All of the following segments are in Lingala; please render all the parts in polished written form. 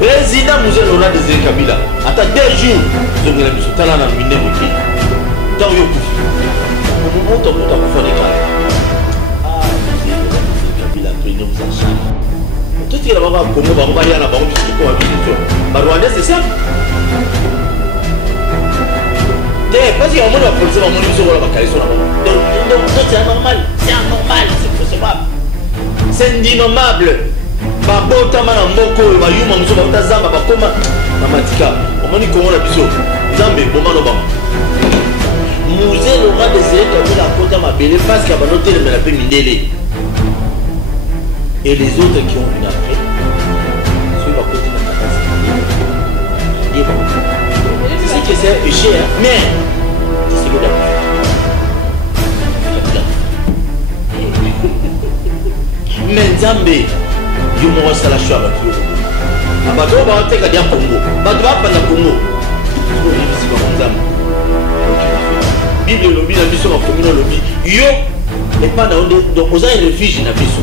Président Moussa Laurent Désiré Kabila, à 2 jours, je vais vous dire, dans le ministère, dans le coup, on monte pour faire des cas. Ah, Kabila, tout le monde s'en charge. Tout ce qui est là-bas, comment on va y aller là-bas, on dit qu'on va visiter. Mais Rwanda, c'est ça. Parce qu'il y a un monde qui a police, il y a un monde qui a donc c'est anormal, c'est recevable. C'est innommable. Babota mana mboko bayuma musoba utazamba bakoma mamatika omoni kongo na biso nzambe bomano ba Moussa Laurent Désiré Kabila kota mabele parce que abanote le melape mindele et les autres qui ont venu après ceux va côté na katasi c'est que c'est péché mais c'est ce que mais nzambe yo mo sala choix ba tuyo abato ba teka dia Congo bato ba panda Congo so ni bisi ba nzambe bible lobi na biso ba komino lobi yo et pas na onde donc oza un refuge na biso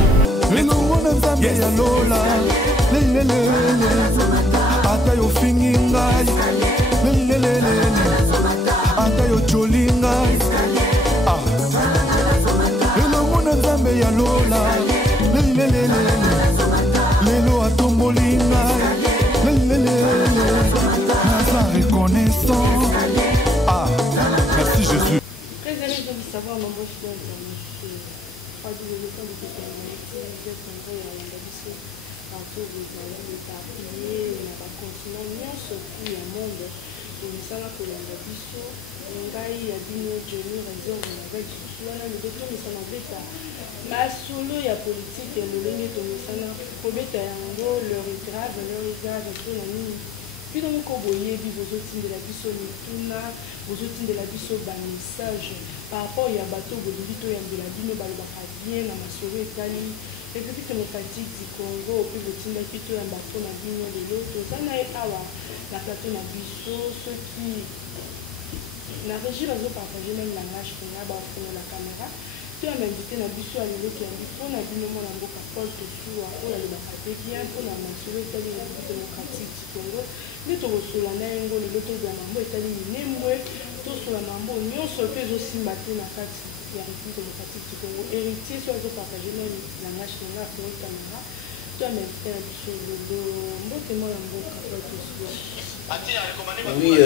mais non mona nzambe ya lola lelele ata yo fingi ngai lelele ata yo joli ngai ah mais non mona nzambe ya lola lelele Lelo a tombolina, Naza reconnaissant. Ah, merci Jésus. Très heureux de savoir nombreux choses dans notre traduction de cette humanité, partout vous allez éparpiller, on va continuer, nous surtout le monde, pour nous savoir que l'on a vu ça, on va y avoir Johnny raison, on avait du tout, on a le docteur, nous sommes avec ça. Ma solo ya politique et le ligne de Moussana, pour mettre yango leur est grave, tout la nuit. Puis donc, quand vous voyez, vous autres de la biso mituna, vous autres de la biso bas message, par rapport à bateau, vous dites que de la dîme, bah le bien, la solo Italie, République démocratique du Congo, puis vous dites que un bateau na dîme de l'autre, ça n'a pas la plateau na biso, ceux qui la régie va partager même langage qu'on a, bah la caméra. Tu as invité na biso à l'élo qui a dit pour na bino mona mboka Paul Tossou a ola le bakate bien pour na masolo etali na démocratique du Congo mais to rosola na yango le loto ya mambo etali nemwe to sola mambo nyonso pe zo simba te na kati ya République démocratique du Congo héritier so zo partager même langage qu'on a pour caméra tu as invité na biso le mbote mona mboka Paul Tossou oui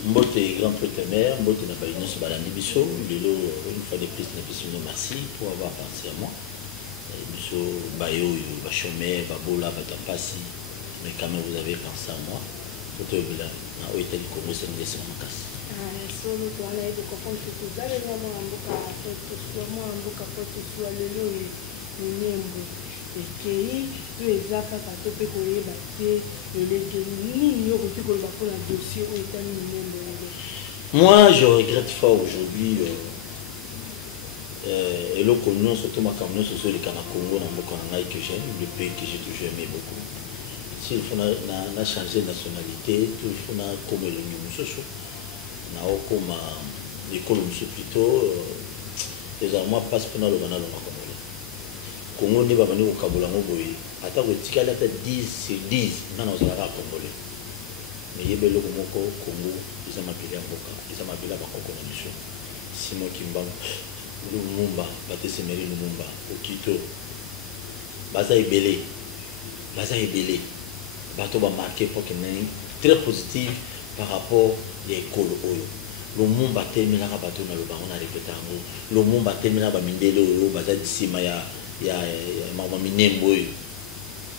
Mbote grand partenaire, Mbote n'a pas une seule balade biso, Lelo une fois de plus merci pour avoir pensé à moi. Biso Bayo, Bachomé, Babola, Batapasi, mais quand même vous avez pensé à moi. Mbote Bila, na oité du Congo c'est une décision en casse. So nous on a de comprendre que tout ça les moments en boka porte sur Lelo et Nembo. Et les affaires à toper pour les bâtir, moi, je regrette fort aujourd'hui. Et le Congo, surtout ma camion, ce sont les Congo que j'aime, le pays que j'ai toujours aimé beaucoup. S'il faut changer de nationalité, il faut comme le Numusoso, comme l'école plutôt, les Allemands passent pour le Ghana. Congo ne va pas nous cabolango boy. Attends que tu calais 10 sur 10, non on sera congolais. Mais il y a bel Congo, ils ont appelé à Boka, ils ont appelé à Bakoko na mission. Simon Kimba, Lumumba, Batese Meri Lumumba, Okito, Baza Ebele, Bato va marquer pour que très positif par rapport à l'école Oyo. Lumumba termina Bato na Luba, on a répété un mot. Lumumba termina Bamindele Oyo, Baza Dissimaya.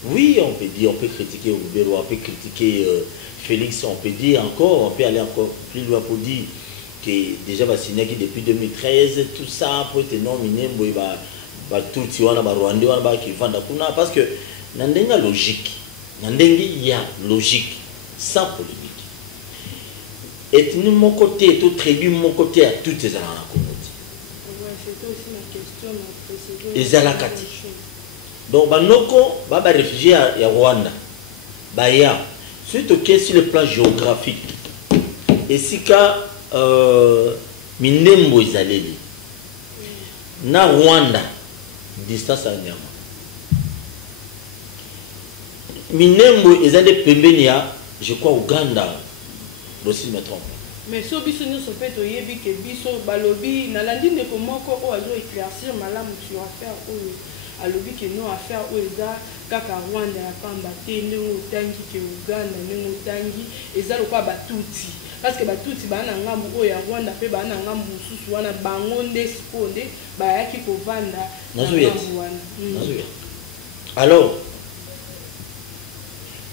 Oui, on peut dire, on peut critiquer Oubero, on peut critiquer Félix, on peut dire encore, on peut aller encore plus loin pour dire que déjà va signer depuis 2013, tout ça pour être nominé, tout le monde va Rwandais qui vend parce que Nandenga logique, il y a logique, sans polémique. Et de mon côté, tout tribu, mon côté, à toutes les armes. Les Alakati. Donc, Banoko va réfugier à Rwanda. Baya, surtout que sur le plan géographique. Et si ka Minembo Izaleli. Na Rwanda, distance à Nyama. Minembo et Zande Pembenia, je crois Ouganda, aussi me trompe. Mais si biso nous sommes fait oyebi que biso balobi na landine de comment ko o azo éclaircir malamu sur affaire o alobi que non affaire o eza kaka Rwanda ya pamba te ndenge otangi ke Uganda ndenge otangi eza lokwa batuti parce que batuti bana ngambu o ya Rwanda pe bana ngambu mususu wana bango nde siponde bayaki kovanda na ngambu wana. Alors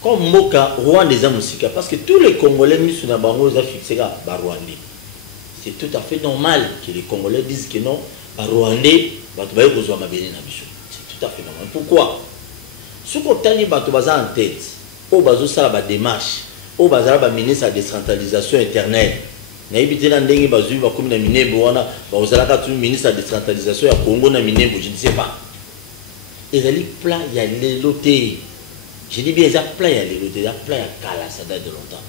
comme Moka, Rwanda des Amusika, parce que tous les Congolais mis sur la bango ont fixé à Rwandais. C'est tout à fait normal que les Congolais disent que non, Rwandais, c'est tout à fait normal. Pourquoi? Ce qu'on t'a dit, en tête, au bazo ça la démarche, au bazar la ministre de décentralisation interne. Na ibité na ndenge bazu ba comme na minembo wana ba ozala ka tu ministre de décentralisation ya Congo na minembo, je ne sais pas. Et les plans il y a les lotés. Je dis bien, il y a plein à Kala, ça date de longtemps.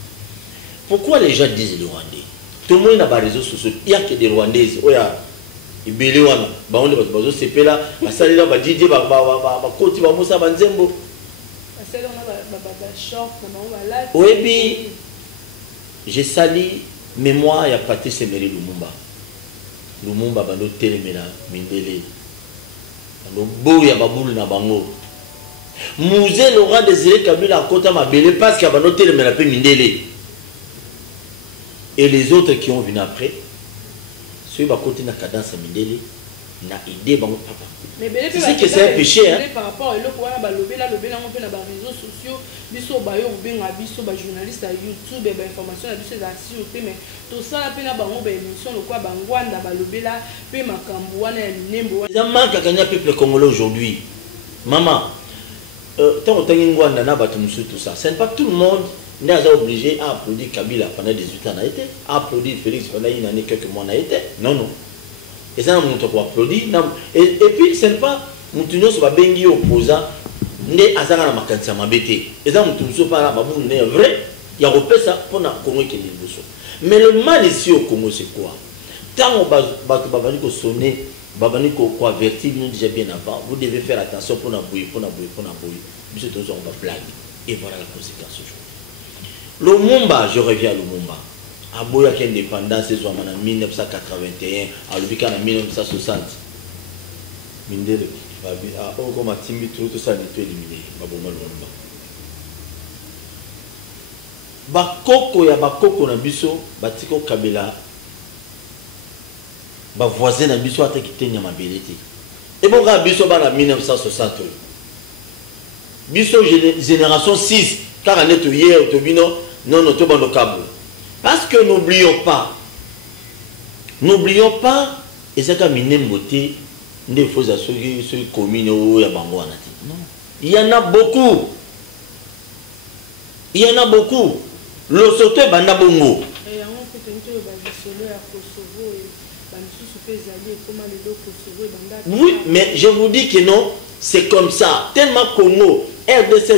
Pourquoi les gens disent les Rwandais? Tout le monde n'a pas réseaux sociaux. Il n'y a que des Rwandais. Oh, il y a des Béléouana. On est dans ce pays là. On est là, on est Didier, on est là, Moussa Banzembo. Oui, puis, j'ai sali mémoire, il y a Patrice Emery Lumumba. Lumumba, il y a Télémena, Mindele. Il y a Beau, il y a Baboul, Nabango. Mouzé Laurent Désiré Kabila à Kota Mabele parce qu'il y a noté le Menapé Mindele. Et les autres qui ont venu après, ceux qui ont côté la cadence à Mindele, n'a idée de papa. C'est ce que c'est un péché. Par rapport à l'autre, le réseaux sociaux, biso bayo benga biso ba journaliste à YouTube et ba information à biso da sur mais tout ça pe na bango ba émission le quoi bangwanda ba lobela pe makambo wana ya minembo. Ça manque à gagner peuple congolais aujourd'hui. Maman tant que tout ça, ce n'est pas tout le monde qui est obligé à applaudir Kabila pendant 18 ans, à applaudir Félix pendant une année, quelques mois. Non, non. Et ça, on peut applaudir. Et puis, ce n'est pas Moutounio sur Bengi opposant, né à Zara Makansa Mabete. Et ça, Moutounio par là, c'est vrai, il y a repéré ça pour la Congo qui est le. Mais le mal ici au Congo, c'est quoi? Tant qu'on va sonner. Babani ko avertir nous déjà bien avant. Vous devez faire attention pour n'abouiller. Monsieur Tozo, on va blaguer. Et voilà la conséquence aujourd'hui. Lumumba, je reviens à Lumumba. Aboya qui est indépendant, c'est en 1981, à l'Ubika en 1960. Mindele, comme à Timbi, tout ça n'est pas éliminé. Baboma Lumumba. Bakoko ya bakoko na biso, batiko Kabila. Ba voisin na biso ata kitenya mabeleti et bon ga biso ba na 1960 biso génération 6 car on est hier to bino non to bando kabo parce que n'oublions pas et ça ka minembo te nde foza ce commune o ya bango wana te non il y en a beaucoup le sauté banda bongo et on peut tenir ba solo ya Kosovo. Oui, mais je vous dis que non, c'est comme ça. Tellement Congo, RDC,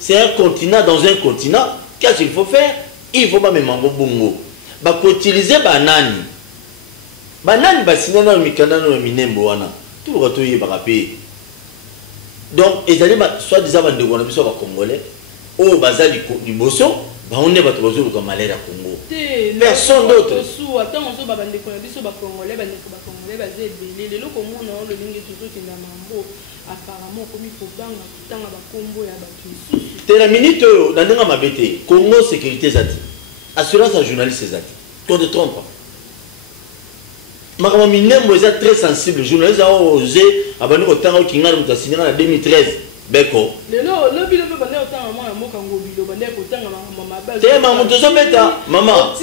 c'est un continent dans un continent. Qu'est-ce qu'il faut faire? Il faut pas me mango bongo. Bah, utiliser banani. Banani, bah, sinon, on a minembo wana. Tout le retour est barapé. Donc, ils allaient soit disant que on a besoin de Congolais, ou bazali du bosso. On est pas trop comme malheur à Congo. Personne d'autre. C'est la minute dans ma bête. Congo sécurité zati. Assurance à journaliste zati. Qu'on ne trompe pas. Ma minembo est très sensible. Journaliste a osé abandonner au temps qui n'a pas signé en 2013. Beko. Maman.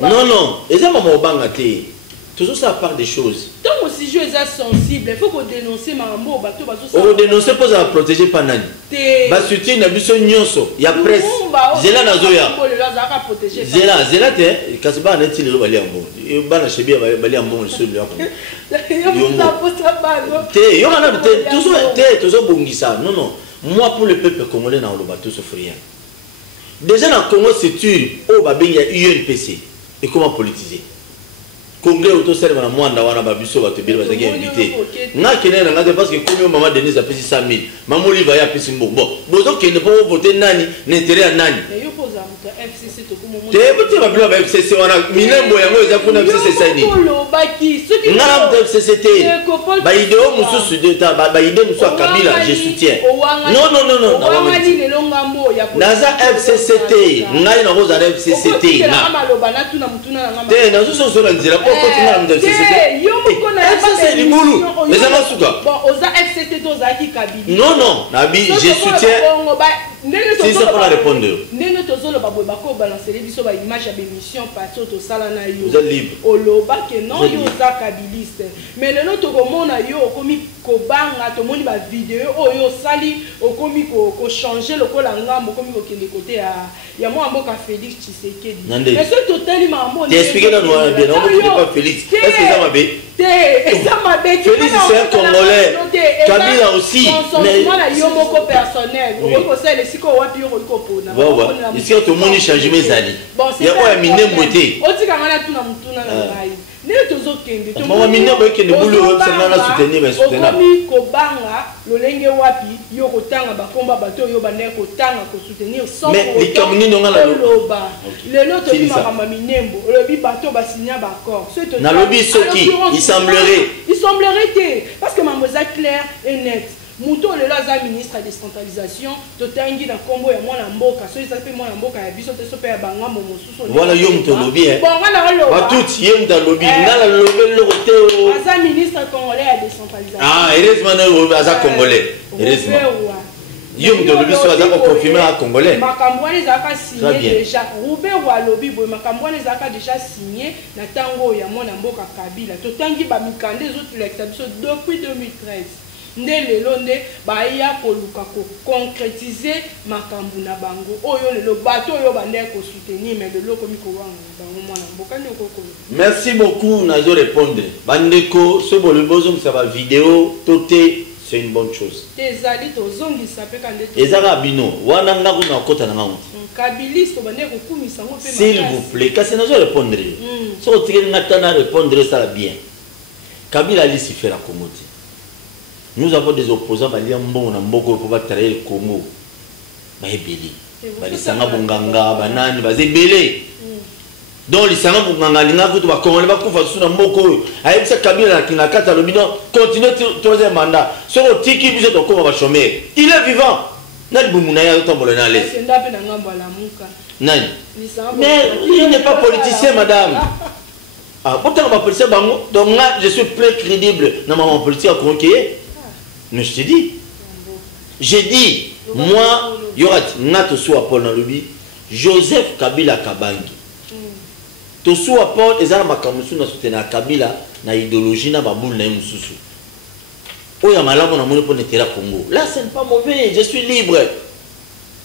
Non, non. Et ça, maman, toujours ça part des choses. Donc, si je suis sensible, il faut qu'on dénonce maman. On dénonce pour la protéger par Nani. Basuti na biso nyonso. Il y a presse. Zela na zoya. Zela te. Kasiba na tili lo bali ambo. Bana shebia bali ambo le seul là. Te, yo na te, toujours bongisa. Non, non. Moi pour le peuple congolais na lo bateau souffrir. Déjà dans Congo c'est sûr, oh ba benga UNPC. Et comment politiser? congrès autosel na mwanda wana babiso bato bele bazaki invité nga kene na ngate parce que comme maman Denise a payé 100 000 maman Oliva ya payé bon bozo kene po voter nani l'intérêt à nani yo poza muta FCC to kuma te bote ba bilo ba FCC wana minembo yango eza kuna FCC sani lo baki ce qui nga muta FCC te ba idéo mususu de ta ba idée musu Kabila je soutiens non non non non wangani le longambo ya naza FCC te ngai na roza FCC te na maloba na tuna mutuna na ngamba te na so so na nzira po ko tuna na FCC yo moko na FCC libulu mais ça va suka bon oza FCC to za ki Kabila non non nabi je soutiens si ça pour répondre ndenge tozolo babwe bako balancer biso ba image ya émission partout to sala na yo vous êtes libre oloba que non yo za kabiliste mais lelo to komona yo okomi kobanga to moni ba vidéo oyo sali okomi ko changer lokola ngambo okomi ko kende côté ya moi mboka Félix Tshisekedi mais ce total mambo tu expliquer dans noir bien on ne pas Félix est-ce que ça m'a bé ça m'a bé Félix c'est un Congolais Kabila aussi mais moi yo moko personnel on sait les siko wapi yo ko pona ici tout le monde change mes années il y a quoi mine moté o tika ngana tuna mutuna na ngai ne tozo kende to mama mine ba kende bulu ça na soutenir mais soutenir okomi kobanga lolenge wapi yo kotanga bakomba bato yo bande kotanga ko soutenir sans mais likamuni ndonga la loba lelo to bima kama minembo lobi bato basinya ba accord na lobi soki il semblerait que parce que mamoza clair et net Muto le laza ministre de décentralisation totangi na kombo ya mwana mboka so isa pe mwana mboka ya biso te so pe ya bangambo mosusu voilà yo mto lobby hein bon wana lo ba tout ye mta lobby ngala lobby lo côté aza ministre congolais de décentralisation ah heureusement na aza congolais heureusement yo mto lobby so aza confirmer à congolais makambwani zaka signé déjà Robert wa lobby boy makambwani zaka déjà signé na tango ya mwana mboka Kabila totangi ba mikande zotu la biso depuis 2013 ndele londe baya koluka ko concrétiser makambu na bango oyo lelo bato oyo bande ko soutenir mais lelo komi ko wanga bango mwana mboka ndeko ko. Merci beaucoup nazo répondre bandeko so bolobozo ça va vidéo toté c'est une bonne chose tezali to zongi sape kande ezaka bino wana ngako na kota na ngango Kabiliste bande ko kumisa ngo pe s'il vous plaît kasi nazo répondre so tikeli ngata na répondre ça bien Kabila ali si faire la Congo. Nous avons des opposants qui ont travailler le Congo. Ils sont bonganga, banani, bazebele. Donc les sanga bonganga, les nakutu ba Congolais ba kufa suna mboko. Ayi bisa Kabila qui na kata le bidon continue troisième mandat. Sur le tiki biso to koma ba chômeur. Il est vivant. Nani bumuna ya tombola na laisse. Nani? Mais il n'est pas politicien madame. Ah, pourtant ma politicien bango. Donc là je suis plus crédible dans ma politique à conquérir. Mais je te dis, j'ai dit, moi, Yorat, Nato soit Paul dans le lobby, Joseph Kabila Kabangi. To soit Paul, et ça, ma camusu na soutenir Kabila, na idéologie, na baboule, na mususu. Oya malamo na monopole n'était Congo. Là, ce n'est pas mauvais, je suis libre.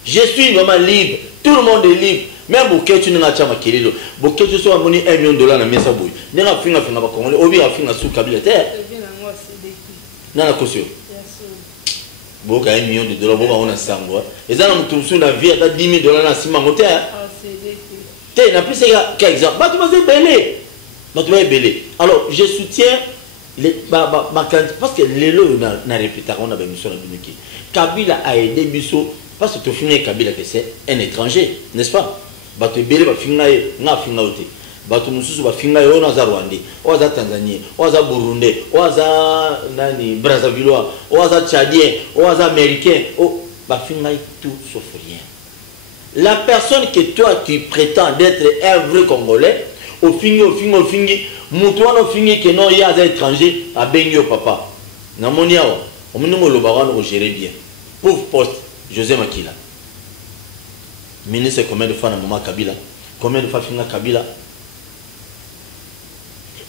Je suis vraiment libre. Tout le monde est libre. Même Bouquet, tu n'as pas ma kérilo. Bouquet, tu sois monnaie $1 million na mesa boy. N'era finga finga ba Congolais, obi a finga sous Kabila terre. Non, la caution. Boka $1 million, boka on a sango. Et ça on trouve sur la vie à $10 000 na sima moté. Té na plus quel exemple. Ba tu vas belé. Ba tu vas belé. Alors, je soutiens les parce que les lots na répété on a bien mission na biniki. Kabila a aidé biso parce que tu finis Kabila que c'est un étranger, n'est-ce pas? Ba tu belé ba finga na finga oté. Batu mususu ba finga yo na za Rwanda, oza Tanzania, oza Burundi, oza nani Brazzaville, oza Tchadien, oza Américain, ba finga tout sauf rien. La personne que toi tu prétends d'être un vrai Congolais, au fingi, mutuano fingi que non ya za étranger, a benyo papa. Na monia wa, o munungo lo bawana ko gérer bien. Pauvre poste, José Makila. Ministre combien de fois na maman Kabila? Combien de fois finga Kabila?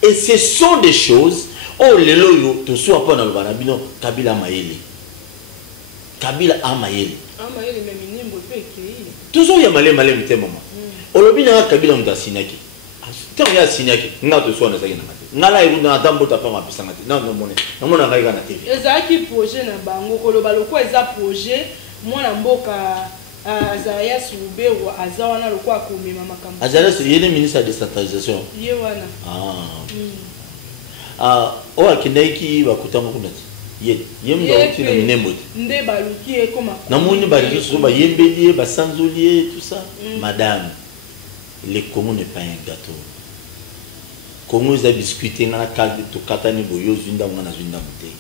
Et ce sont des choses, oh les loyaux, tu sois pas dans le banabino, Kabila Maïli. Kabila Amaïli. Amaïli, mais minimum, peut écrire. Toujours il y a malé, m'était maman. Au lobby, il y a Kabila Mtasinaki. Tant qu'il y a Sinaki, n'a te soit dans la Nala est dans la dame pour ta femme à Pissamati. Non, non, non, non, non, TV. Et ça qui projet na bango, kolobalo quoi, ça projet, moi, la mboka. Azaya Soubero azawana lokwa komema makambo. Azaya c'est le ministre de la décentralisation. Yewana. O akinaiki bakutanga kunati. Yemba uti na minembo. Nde baluki ekoma. Na moni bali so ba yembelier ba sanzolier tout ça. Madame, le Congo n'est pas un gâteau. Congo za biscuité ngana kalde to katani boyo zinda ngana zinda mute.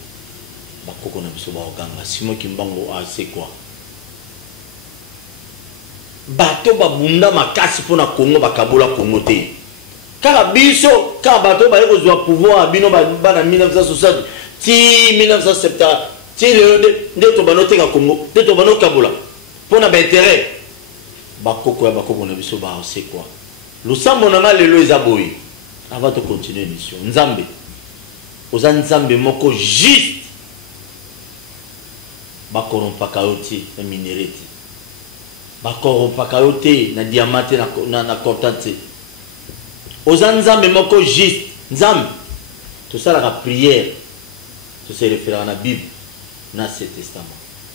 Bakoko na biso ba oganga simo kimbango c'est quoi? Bato ba bunda makasi pona Congo bakabola Congo te. Kaka biso ka bato ba yeko zwa pouvoir bino ba na 1960 ti 1970 ti le to banote ka Congo de to banote kabola pona ba intérêt bakoko ya bakoko na biso ba c'est quoi? Le sambo na lelo ezaboyi avant de continuer mission nzambe oza nzambe moko juste ba korompaka oti na minereti ba korompaka oti na diamante na contente oza nzambe moko juste nzambe tout ça la prière tout se réfère à la Bible dans ce testament.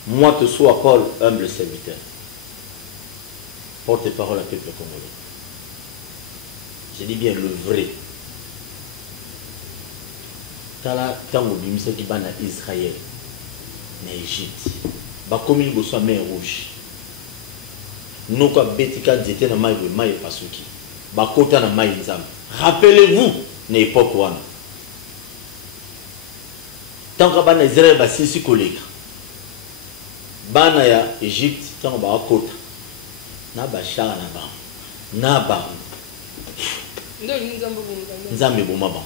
Moi te sois Paul humble serviteur porte-parole à peuple congolais. Je dis bien le vrai. Tala tango bimisa ki bana Israël na Égypte. Ba komi boso mer rouge. Noko betika nzete na mayi pasuki. Ba kota na mayi nzambe. Rappelez-vous na époque wana. Tango bana Israël ba sisi kolega. Bana ya Égypte tango ba kota. Na ba shara na ba. Na ba. Nzambe boma ba.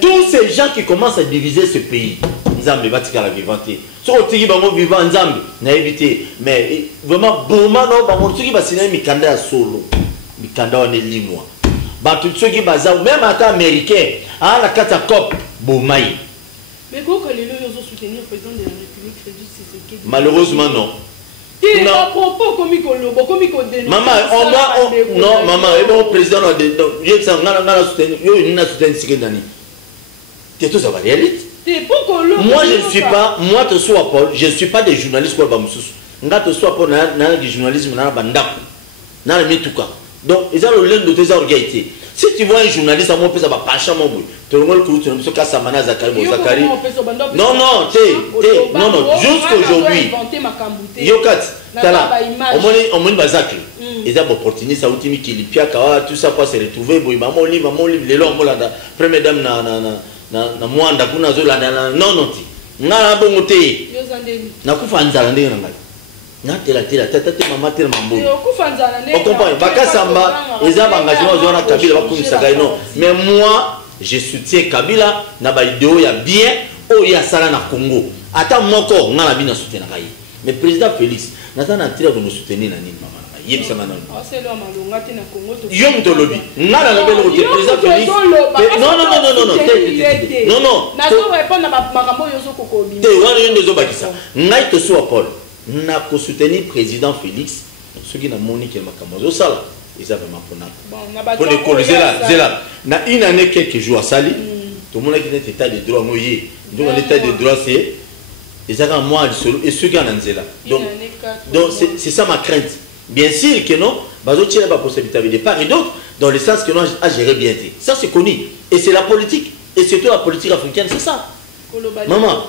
Tous ces gens qui commencent à diviser ce pays, Nzambe batika la vivante. So tiki bango vivant Nzambe na éviter mais vraiment boma no bango tiki basina mikanda ya solo. Mikanda wane limwa. Ba tout ceux qui baza même ata américain, à la kata cop bomai. Mais pourquoi les gens ont soutenu le président de la République Félix Tshisekedi? Malheureusement non. Non. À propos comme il maman, non, maman, et bon président moi je ne suis pas, moi te sois Paul, je ne suis pas des journalistes quoi bamsusu. Nga te sois Paul na du journalisme na bandako. Na le mituka. Donc ils ont le lien de tes orgaïtés. Si tu vois un journaliste à mon pays ça va pas changer mon bruit. Tu le vois que tu ne sais pas ça mana Zakari Zakari. Non non, non non, jusqu'aujourd'hui. Yokat tala. On moni bazakli. Ils ont opportunité ça ultimi qui lipia kawa tout ça pour se retrouver boy maman livre les longs molanda première dame na mwanda kuna zolanda non non ti. Ngala bongo te. Na kufa nzala ndenge ngai. Natela tata mama tela mambo. On comprend. Bakasamba, ils ont engagement zona Kabila bakumisa non. Mais moi, je soutiens Kabila na ba idéo ya bien o ya sala na Congo. Ata moko ngala bina soutien na kai. Mais président Félix, natana entrer de nous soutenir na nini mama. Yebisa ngana. C'est là malonga te na Congo to. Yom to lobi. Ngala na belo te président Félix. Non. Na so répondre na makambo yozo kokobi. Te wana yendo zo bakisa. Ngai to so Paul. Na ko soutenir président Félix ceux qui na moni que makambo sala ils avaient ma pour les coller là na une année quelques jours à Sali tout le monde qui était état de droit moyé donc l'état de droit c'est ils avaient moi solo et ceux qui en anzela donc c'est ça ma crainte bien sûr que non bazo tirer pas possibilité de part et d'autre dans le sens que non à gérer bien ça c'est connu et c'est la politique et surtout la politique africaine c'est ça maman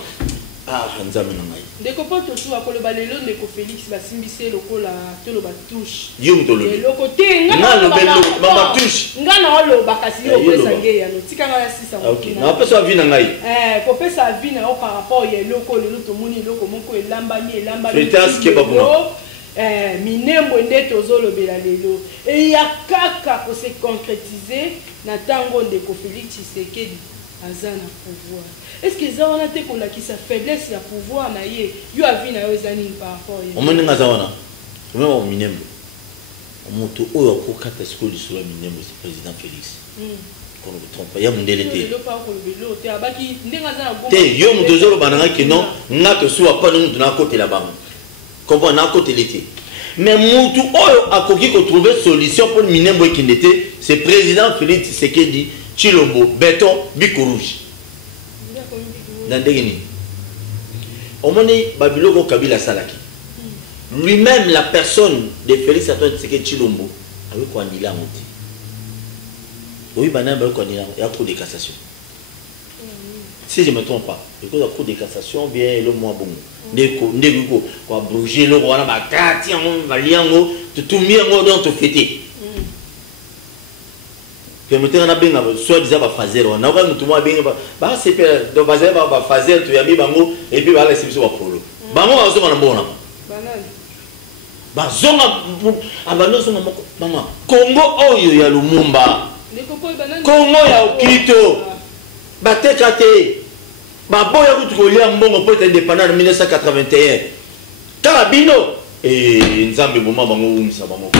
ah nzambe na ngai ndeko poto tu akoloba lelo ndeko Félix basimbise lokola tolo batouche yum tolo loko te ngana lobelo mama touche ngana oloba kasi yo pesa ngeya no tikanga ya sisa okay na pesa vi na ngai ko pesa vi na par rapport ya loko lelo to moni loko moko elambani Fretas ke babuna minembo ndeto zolobela lelo et ya kaka ko se concrétiser na tango ndeko Félix Tshisekedi azana pouvoir. Est-ce que Zawana te qu'on a qui sa faiblesse ya pouvoir na ye yo avi na yo zani par rapport ya. Omoni nga Zawana. Même au minembo. Omoto oyo ko kata school sur le minembo c'est président Félix. Qu'on ne trompe pas, ya mundele te. Te abaki ndenga za na te yo mu dozolo bananga que non, nga to suwa pas nous na côté là-bas. Comment na côté l'été. Mais mutu oyo akoki ko trouver solution pour minembo qui n'était c'est président Félix Tshisekedi Chilombo, béton, bico rouge. Nandegeni. Omoni Babiloko Kabila Salaki. lui-même la personne de Félix Antoine Tshisekedi Tshilombo avec quoi il a monté. Oui, il y a un cours de cassation. Si je ne me trompe pas, il y a un cours de cassation, bien le moins bon. Ndeko quoi bouger le roi là ba kati on va liango tout mis en dans tout fêter. Permettez on a bien soit disant ba fazer on a pas tout moi bien ba c'est de fazer ba fazer tu yabi bango et puis ba la c'est sur polo. Bango ba zo na bona. Ba zonga abano zonga mama Congo oyo ya Lumumba. Congo ya Okito. Ba tekate. Baboya kutukolia mbongo po indépendant en 1981. Karabino et Nzambe boma bango umisa bango.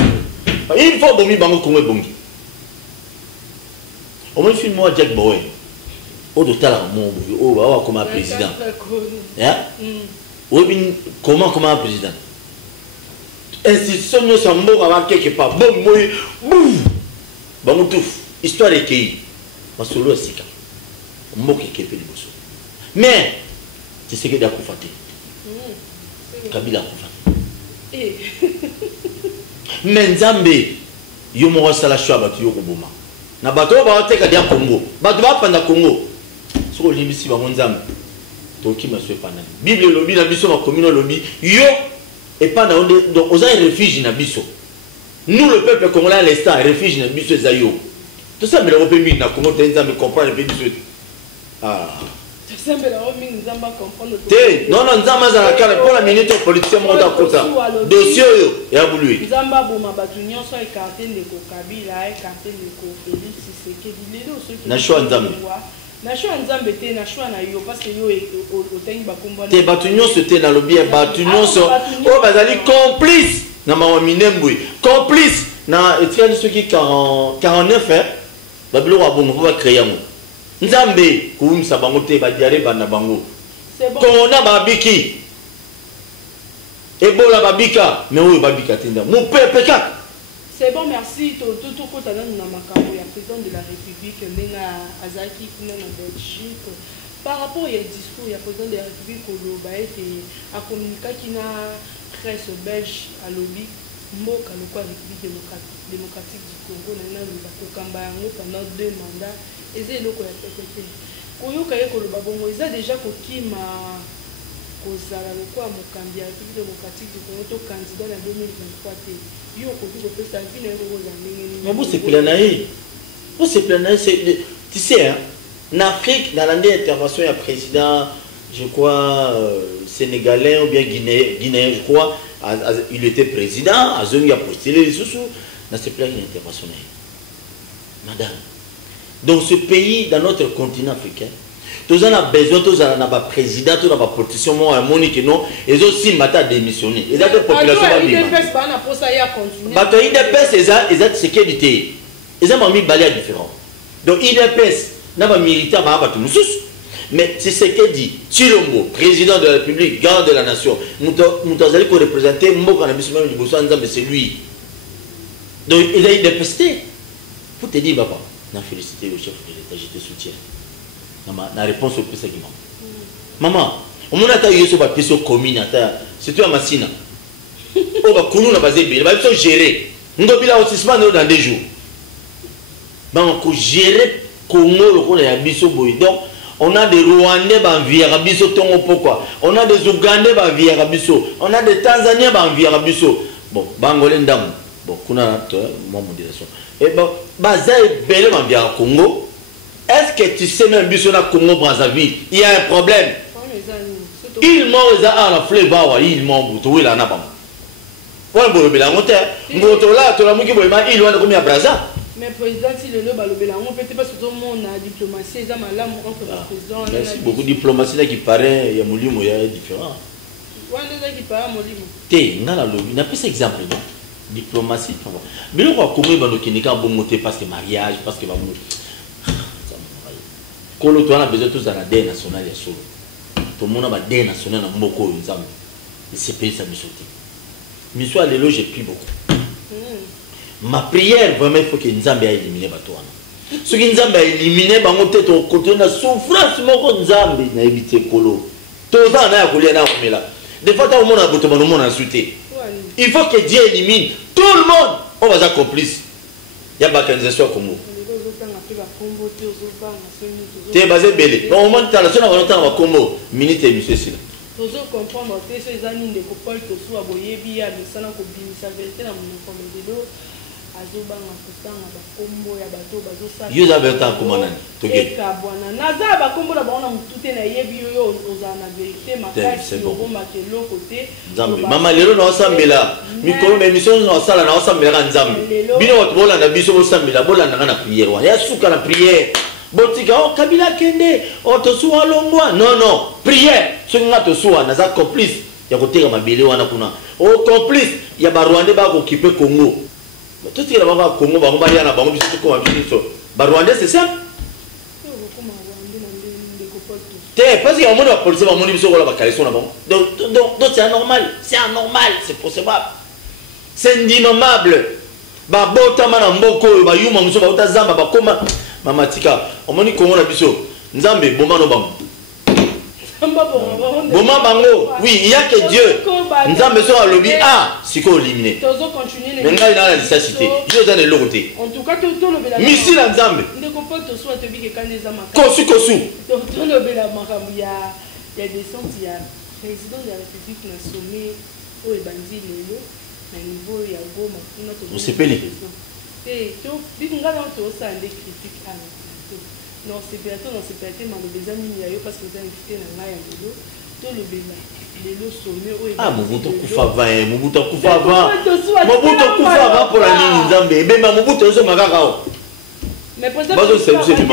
Il faut bomi bango Congo bongi. Au moins film moi Jack Bowen. Au total mon o ba comme président. Hein? Oui, comment président? Institution nous sommes morts avant quelque part. Bon moi bouf. Bango tout histoire de qui? Masolo sika. Moke kepe liboso. Mais, tu sais que tu as coupé. Kabila a coupé. Mais Nzambe, yo mo sala choix batu yo koboma. Na bato ba oteka dia Congo. Bato ba panda Congo. Soko limisi ba Nzambe. To ki maswe pana. Bible lobi na biso ma commune lobi yo et pas na onde donc oza refuge na biso. Nous le peuple congolais à l'instant refuge na biso zayo. Tout ça mais le pays na Congo Nzambe comprendre le pays. Ah. Non, Nzamba za la pour la minute politicien monte à côté. Dossier et à boulou. Nzamba boma batunyo so écarté de Kabila, écarté de Félix Tshisekedi. Na choix Nzambe. Na choix Nzambe te na choix na yo parce que yo otengi bakomba. Te batunyo so te na lobby batunyo so o bazali complice na mawa minembwe. Complice na Etienne Soki 49 hein. Babilo wa bongo va créer mo. Nzambe kuumsa bango te ba diare bana bango. Kona babiki. Ebola babika, mais oui babika tenda. Mon peuple ka. C'est bon, merci. Tout côté na makambo ya président de la République Nenga Azaki kuna na Belgique. Par rapport au discours ya président de la République Koloba été a communiqué kina presse belge à lobby mboka lokwa République démocratique du Congo na na kokamba yango pendant 2 mandats. Et c'est le cas de Koyoka et Koloba Bongo, ils ont déjà kokima kozala le quoi Mokambi République démocratique du Congo candidat en 2023. Yo koki ko pesa vie na ngo za ndenge. Mais vous c'est planaï. Vous c'est planaï c'est tu sais hein, en Afrique dans l'année intervention il y a président je crois sénégalais ou bien guinéen je crois il était président a zone il a postulé les sous dans ce plan d'intervention. Madame. Dans ce pays, dans notre continent africain, tous en a besoin, tous en a président, tous en a politicien, moi, un monique non, et aussi matin démissionné. Et la population va vivre. Ils ont sécurité. Ils ont mis balai différent. Donc IDPS n'a pas militaire, mais c'est ce que dit Tshilombo, président de la République, garde de la nation. Nous allons représenter c'est lui. Donc il a IDPS. Pour te dire, papa. Na félicité le chef de l'État, je te soutiens. Na réponse au plus argument. Maman, on m'a dit que tu as commune, c'est toi Massina. On va courir na basé, il va gérer. On doit bien aussi dans 2 jours. On va gérer Congo le Congo biso boy. Donc on a des Rwandais ban via biso tongo pourquoi? On a des Ougandais ban via biso, on a des Tanzaniens ban via biso. Bon, Bangolais ndam. Bon, kuna mon modération. Et bon, Bazaï Belé m'a bien au Congo. Est-ce que tu sais même biso na Congo Brazzaville, il y a un problème. Il m'a à la fleur il m'a boutou là na bam. Voilà bon le monter. Ngoto là to la muki boyma il wana komia Brazza. Mais président si le balobela on peut pas tout le monde na diplomatie ça malamu entre président. Merci beaucoup diplomatie là qui paraît ya molimo ya différent. Ouais là qui paraît molimo. Té ngala lobi na pesa exemple. Diplomatie mais on va comment va nous qui bon monter parce que mariage parce que va quand on a besoin tous dans la dé nationale ya solo tout le monde a dé nationale na mboko nzambe et c'est pays ça me sauter mais soit les loges j'ai pris beaucoup ma prière vraiment il faut que nzambe a éliminé bato wana ce qui nzambe a éliminé bango tête au côté na souffrance moko nzambe na éviter kolo tout ça na ya kolia na omela des fois ta omona bato bano mona insulter Il faut que Dieu élimine tout le monde. On va être complice. Il y a une organisation à Congo. Tu es basé belé. Bon, au moins, tu as la seule à Congo. Minute et monsieur Sina. Tu dois comprendre que ces années de Copol, que ce soit Boyebi, à Messana, Kobimisa, vérité, dans mon information. Yo za beta komana toke kabwana naza ba kombo la bana mutute na yebi yo ozana vérité makasi yo makelo côté nzambe mama lelo na osambela mikolo na émission na osala na osambela nzambe bino watu bola na biso bosambela bola na prière wa ya suka na prière botika o kabila kende o tosuwa longwa non prière so nga tosuwa naza complice ya koteka mabele wana kuna o complice ya ba Rwandais ba ko kipe Congo. Tout ce qui est là-bas, Congo, on va aller à la banque, Rwandais, c'est ça? Parce qu'il y a un monde de la police, on va aller sur la bacalison là-bas. Donc c'est anormal, c'est possible. C'est innommable. Bota manamboko, bayuma muso, bota zamba, bakoma, mamatika. On m'a dit Congo la biso. Nzambe, bomano bang. Boma bango, oui, il y a que Dieu. Nzambe sera lobby c'est qu'on éliminé. Mais là, il a la nécessité. Je donne le côté. En tout cas, tout le Missile Nzambe. Kosu. Il y a des sons, il y a le président de la République qui a sommé au Ebandi Lélo, à niveau il y a Goma. Vous savez pas les. Et tout, il y a des critiques à non, c'est pas mais les amis, il y a parce que vous avez invité la maille à Lélo. Tout le bénin. Mobutu kufa va pour la ligne Nzambe. Bema Mobutu ozo makaka. Mais peut-être c'est Mobutu.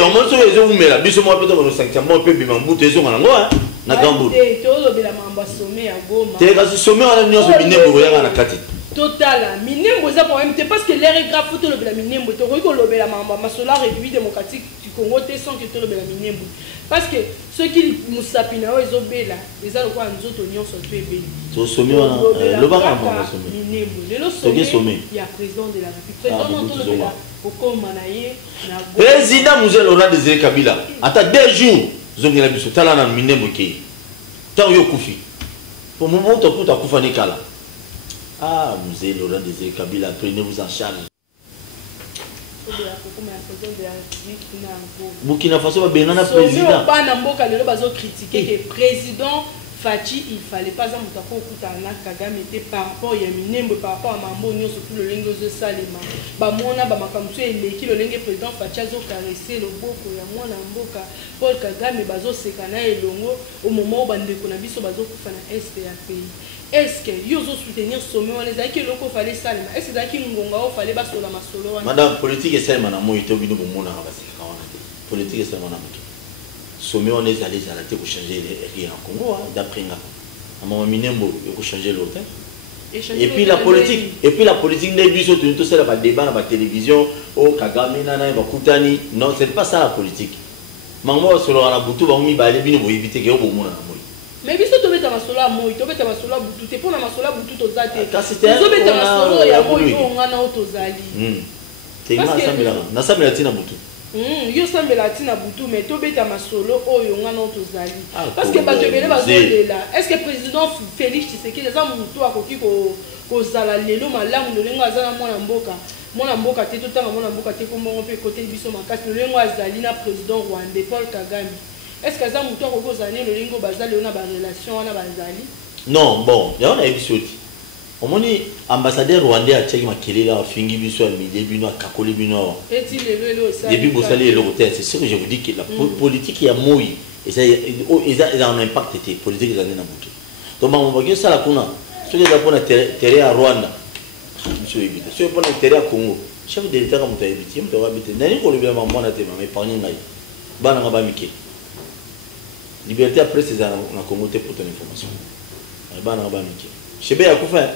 On monte sur les eaux mais la biso moi peut-être on 5 mois peut bema Mobutu ezo ngana ngoa na gambu. To bela mamba sommet à Goma. Te kasi sommet wana nyonso binembo ya na kati. Total, minembo za pour même parce que l'air est grave tout le bela minembo to ko lobela mamba masola République démocratique du Congo te sans que to le bela minembo. Parce que ceux qui nous sapina ils ont bela les a quoi nous autres unions sont très belles. To sommet le baka mamba sommet. Minembo le sommet il y a président de la République président to le bela au manaye na président Mzee Laurent Désiré Kabila ata 2 jours zongela biso tala na minembo ke tant yo kufi pour moment to kuta kufa ni kala. Mzee Laurent Désiré Kabila, prenez-vous en charge. Burkina Faso va bien un président. Président Fachi, il fallait pas en mutako kutana Kagame était par rapport à Minembo, par rapport à Mambo, surtout le lingo de Salema. Bamona, Bamakamsu et l'équipe, le lingue président Fachi a caressé le boko, ya mwana mboka, Paul Kagame, Bazo Sekana et Longo, au moment où Bandekonabiso Bazo Kufana Est et pays. Est-ce que vous allez soutenir sommet on les a qui loko fallait ça est-ce que qui ngonga o fallait baso la masolo madame politique c'est mana mo ito bino bomona basi kawana politique c'est mana moto sommet on les allait à la tête pour changer les rien en Congo d'après nga ama minembo pour changer l'autre et puis la politique n'est plus surtout tout ça là débat dans la télévision au Kagame nana va kutani non c'est pas ça la politique mango solo la butu ba mi ba les bino éviter que au bomona. Mais biso to beta masolo moi to beta masolo butu te pona masolo butu to zate to beta masolo ya moi to ngana o to zali te ngana na samela tina butu yo samela tina butu mais to beta masolo oyo ngana o to zali parce que ba to bele ba zolela est-ce que président Félix Tshisekedi za mutu akoki ko zala lelo malamu lolengo azana mwana mboka te to tanga mwana mboka te ko mbongo pe côté biso makasi lolengo azali na président Rwandais Paul Kagame. Est-ce que ça mouton ko zani le lingo bazali on a ba relation on a bazali? Non, bon, il y a un épisode. On moni ambassadeur rwandais a tcheki makelele a fingi biso a milieu bino a kakoli bino. Est-il le ça? Depuis bosali le hôtel, c'est ce que je vous dis que la politique il y a moi et ça ils a un impact était politique dans na butu. Donc on va que ça la kuna. Ce que ça pour terre à Rwanda. Monsieur Ebite. Ce pour terre à Congo. Chef de l'État comme tu habité, on doit habiter. Nani ko le bien maman na te mais parni ngai. Bana nga ba mike. Liberté après c'est dans la Congo pour ton information. Chebe Akoufa.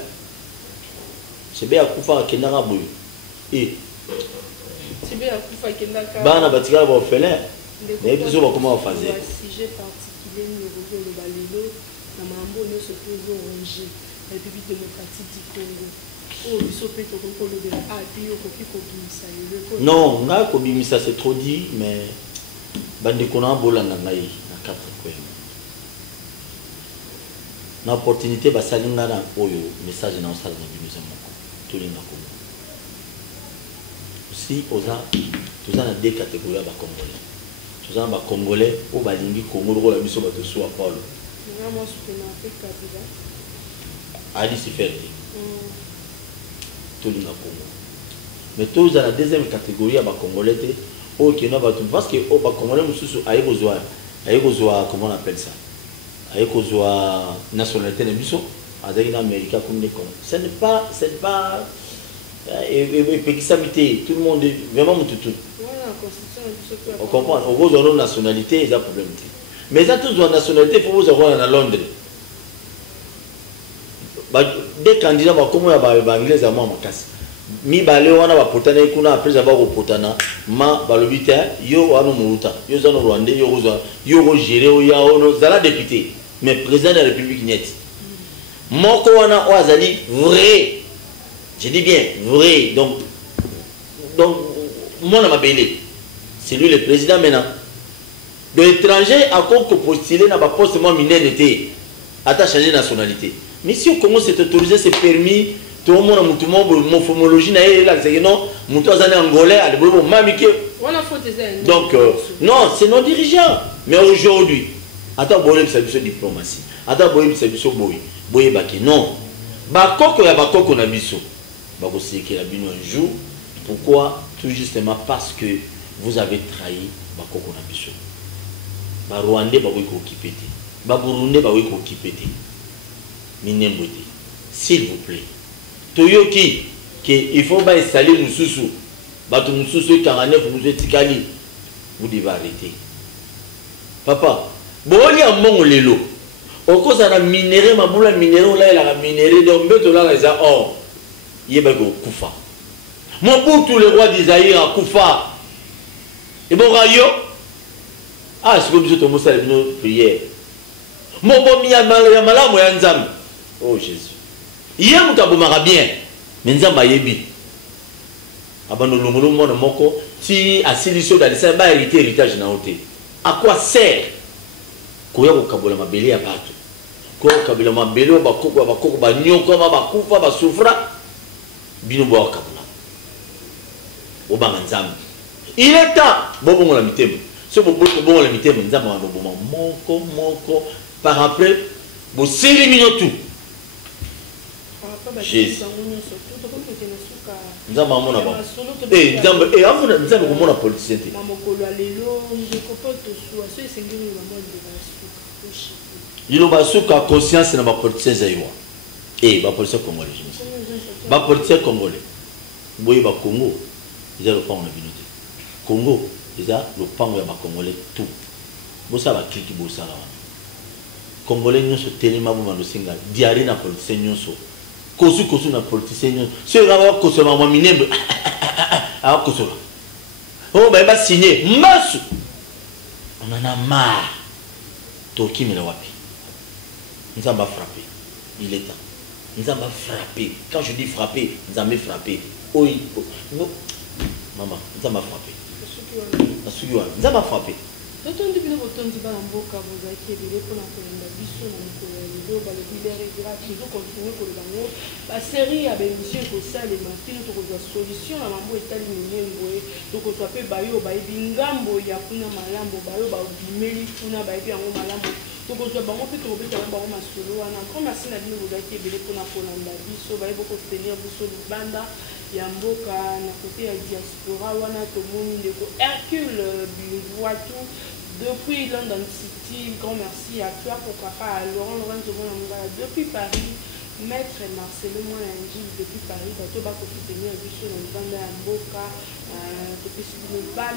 Chebe Akoufa Kendara Boy. Et Chebe Akoufa Kendaka. Bana Batika va orphelin. Mais ils ont comment on faisait. Sujet particulier le balilo na mambo no se pose orange. La République démocratique du Congo. Oh, ils sont peut-être au de la API au coquille kobimisa. Non, on a kobimisa c'est trop dit mais bande kona bola na ngai. na opportunité basalinga na oyo message na osala na bino moko tolinga Congo aussi oza na deux catégories ya Congolais toza na Congolais o balingi Congo lokola biso bato so a Paulo ali si faire tolinga Congo mais toza la deuxième catégorie ya Congolais te o qui na bato parce que o Congolais mususu aye kozwa comment on appelle ça aye kozwa nationalité na biso azali na Amérique comme des Congo ce n'est pas et tout le monde est vraiment tout. On comprend. On vous a une nationalité, il y a un problème. Mais ça tous une nationalité, il faut vous avoir à Londres. Des candidats, comment il y a anglais à moi casse. Mi balé on a potana kuna après avoir potana ma balobita yo anu muruta yo zano rwandais yo gérer ya ono zala député mais président de la République net. Moko wana wazali vrai. Je dis bien vrai. Donc moi, on m'a belé. C'est lui le président maintenant. De l'étranger, à quoi postuler dans ma poste, moi, mineur était. À changer de nationalité. Mais si on commence à autoriser, c'est permis. Tout le monde a mon morphologie, non, mon toit angolais, donc, non, c'est nos dirigeants. Mais aujourd'hui, attends, bon, c'est une diplomatie. Attends, bon, c'est une non. Bakoko ya bakoko na biso. Un jour, pourquoi? Tout justement parce que vous avez trahi Bakoko Nabiso. Ba Rwandais ba wiko kipete. Ba Burundais ba wiko kipete. Minembote. S'il vous plaît. Toyoki que il faut pas installer Mususu. Ba tu Mususu 49 nous tikali. Vous devez arrêter. Papa, boli a mon lelo. Oko ça na minéré mabula minéré là il a minéré donc beto là les a or. Yebego Koufa. Mon pour tous les rois d'Isaïe à Koufa. Et bon rayo. Ah, c'est comme si tu me sais une prière. Mon bon yamala mo yanzam. Oh Jésus. Hier nous t'abomara bien. Mais nzamba yebi. Abano longolo mo moko ti asiliso dans les ba héritage na hote. À quoi sert? Koya ko kabola mabele ya bato. Ko kabila mabele bakoko ba nyoko ba kufa ba souffra. Bino bo kabula obanga nzambe il est temps bobo la mitemo ce bobo la mitemo nzambe wa bobo moko par après bo seli mino tout Jésus nzambe amona ba nzambe amona nzambe ko mona politicien te mamokolo alelo ndeko poto so aso esengeli maman de basuka yilo basuka conscience na ba politicien zaiwa ba politicien congolais ba politicien congolais boye ba Congo ils ont le pan na binoti Congo ils ont le pan ya ba congolais tout bosa ba kliki bosa la congolais nyonso telema bo mando singa diarrhée na politicien nyonso kosu na politicien nyonso ce raba kosu ma minembe a kosu oh ba signer masu on en a marre toki mila wapi nzamba frappé il est temps. Nous avons frappé. Quand je dis frappé, nous avons frappé. Oui. Maman, nous avons frappé. Nous avons frappé. Donc, je vais vous dire que je solo. Encore merci à vous qui êtes pour la Colanda. Biso, vous allez beaucoup tenir vous le banda. Yamboka, na côté à diaspora, wana tomoni de Hercule Bivoitou depuis London City. Grand merci à toi pour papa, à Laurent depuis Paris. Maître Marcelo Moyangi depuis Paris, bateau va tenir biso dans le banda Yamboka. Depuis ce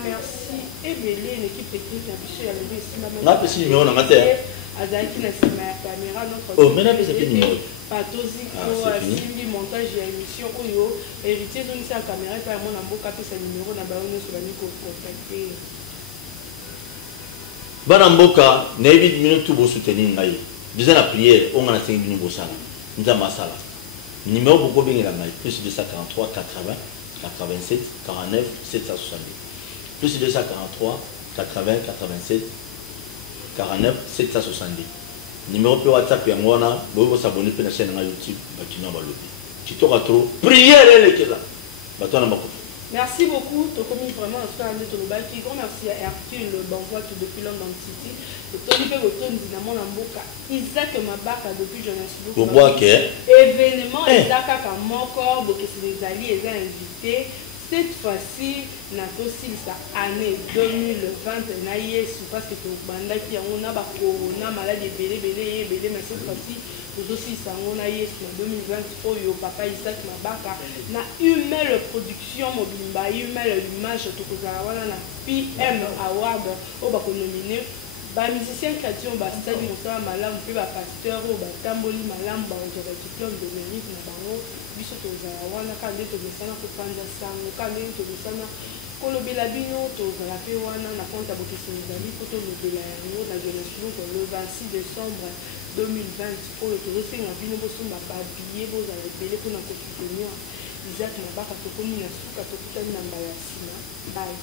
merci et Bélé, une équipe technique, la biso ya levé ici ma mère. Azaki na sima ya caméra notre Patoziko Simbi montage ya émission oyo héritier zoni sa caméra pa mon amboka pesa numéro na baono sur la micro contacter bana mboka na 8 minutes tout bo soutenir ngai déjà la prière on a 5 minutes bosala nzamba sala numéro beaucoup bien la mai plus 243 80 87 49 770 plus 243 80 87 49 770 numéro pe WhatsApp ya ngona boyo s'abonner pe na chaîne na YouTube bakina balobi kitoko trop prière elekela batona makofi. Merci beaucoup, tu as commis vraiment un grand merci à Hercule Banvoit depuis London City. Isaac Mabaka depuis Johannesburg. Événement, Isaac Moko, les alliés invités. Cette fois-ci, aussi sa année 2020, parce que on a corona, maladie, mais cette fois-ci, aussi ça on a eu 2020 au papa Isaac Mabaka na humeur production mobimba humeur l'image to kozala wana na PM award o ba ko nominer ba musicien chrétien ba stadi mosala malamu pe ba pasteur o ba tamboli malamu ba ozala diplôme de mérite na bango biso kozala wana kande to besana ko panza sango kande to besana kolobela bino tozala pe wana na compte abokisi mizali po tolobela yango na Johannesburg le 26 décembre 2020 oyo tozosenga bino bosomba babillet bozala ebele mpona kosoutenir Isaac Mabaka tokomi na suka tokutani na mbala ya nsima bye.